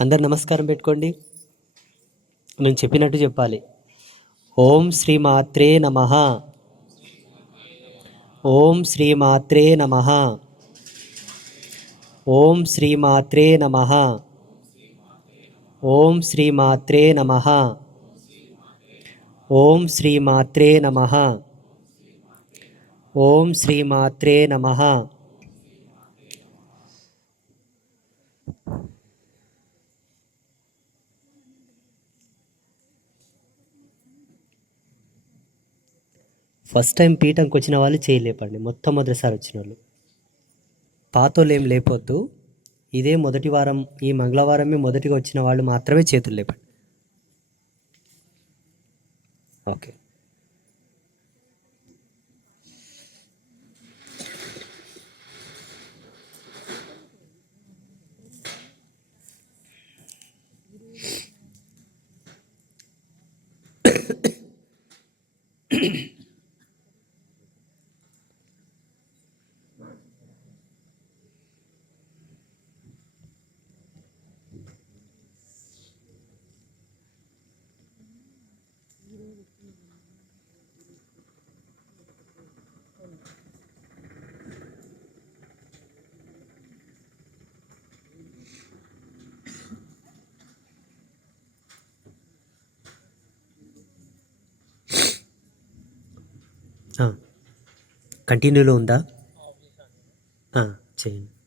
అందరు నమస్కారం పెట్టుకోండి. నేను చెప్పినట్టు చెప్పాలి. ఓం శ్రీ మాత్రే నమ. ఓం శ్రీ మాత్రే నమ. ఓం శ్రీ మాత్రే నమ. ఓం శ్రీ మాత్రే నమ. ఓం శ్రీ మాత్రే నమ. ఓం శ్రీ మాత్రే నమ. ఫస్ట్ టైం పీఠంకి వచ్చిన వాళ్ళు చేయలేపండి మొత్తం మొదటిసారి వచ్చిన వాళ్ళు. పాతోళ్ళు ఏం లేపొద్దు. ఇదే మొదటి వారం ఈ మంగళవారమే మొదటిగా వచ్చిన వాళ్ళు మాత్రమే చేతులు లేపండి. ఓకే. కంటిన్యూలో ఉందా? చేయండి.